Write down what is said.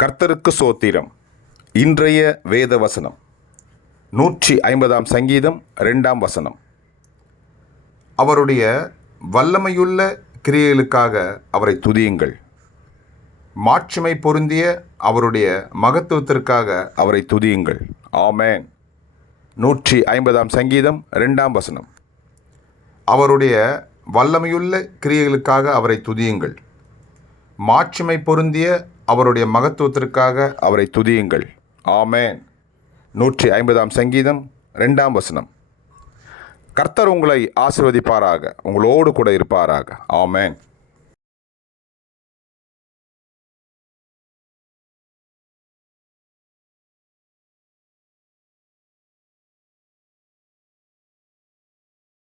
கர்த்தருக்கு சோத்திரம். இன்றைய வேத வசனம் 150 சங்கீதம் 2 அவருடைய வல்லமையுள்ள கிரியைகளுக்காக அவரை துதியுங்கள். மாட்சிமை பொருந்திய அவருடைய மகத்துவத்திற்காக அவரை துதியுங்கள். ஆமென். 150 சங்கீதம் 2 அவருடைய வல்லமையுள்ள கிரியைகளுக்காக அவரை துதியுங்கள். மாட்சிமை பொருந்திய அவருடைய மகத்துவத்திற்காக அவரை துதியுங்கள். ஆமென். 150 சங்கீதம் 2 கர்த்தர் உங்களை ஆசீர்வதிப்பாராக, உங்களோடு கூட இருப்பாராக. ஆமென்.